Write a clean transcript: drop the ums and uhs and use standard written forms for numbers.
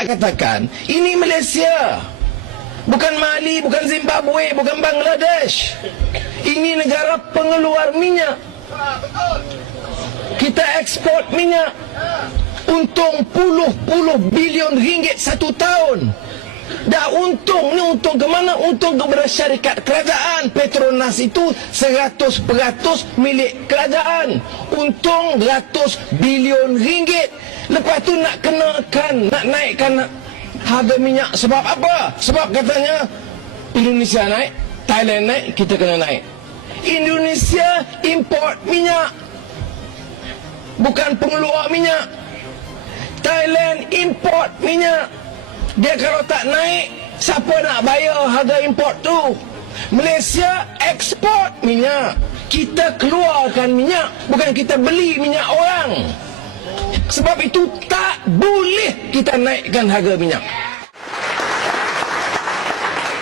nak katakan, ini Malaysia, bukan Mali, bukan Zimbabwe, bukan Bangladesh. Ini negara pengeluar minyak. Kita ekspor minyak, untung puluh bilion ringgit satu tahun. Dah untung, ni untung ke mana? Untung kepada syarikat kerajaan. Petronas itu 100% milik kerajaan. Untung ratus bilion ringgit. Lepas tu nak kenakan, nak naikkan harga minyak. Sebab apa? Sebab katanya Indonesia naik, Thailand naik, kita kena naik. Indonesia import minyak, bukan pengeluar minyak. Thailand import minyak. Dia kalau tak naik, siapa nak bayar harga import tu? Malaysia ekspor minyak, kita keluarkan minyak, bukan kita beli minyak orang. Sebab itu tak boleh kita naikkan harga minyak.